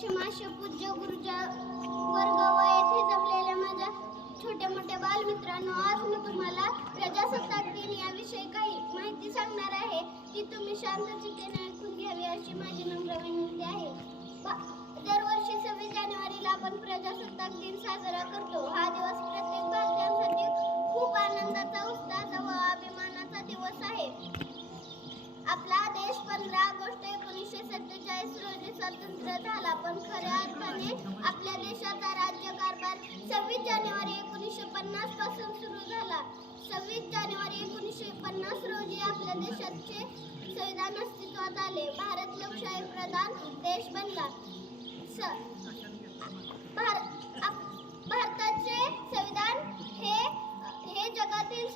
क्षमाश्य पूज्य गुरुजा वर्ग व येथे जमलेल्या माझ्या छोट्या मोठ्या बालमित्रांनो, आज मी तुम्हाला प्रजासत्ताक दिन याविषयी काही माहिती सांगणार आहे. ती तुम्ही शांत चित्ताने ऐकून घ्यावी अशी माझी नम्र विनंती आहे. दरवर्षी 26 जानेवारीला आपण प्रजासत्ताक दिन साजरा करतो. हा दिवस प्रत्येक भारतीयांसाठी खूप आनंदाचा, उत्साहाचा व अभिमानाचा दिवस आहे. आपला देश 15 ऑगस्ट 1947 रोजी स्वतंत्र झाला, पण खऱ्या अर्थाने आपल्या देशाचा राज्यकारभार 26 जानेवारी 1950 पासून सुरू झाला. 26 जानेवारी 1950 रोजी आपल्या देशाचे संविधान अस्तित्वात आले. भारत लोकशाही प्रधान देश बनला. भारताचे संविधान हे जगातील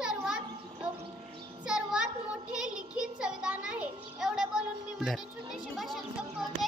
सर्वात मोठे लिखित संविधान आहे. एवढे बोलून मी माझे छोटेसे भाषण संपवते.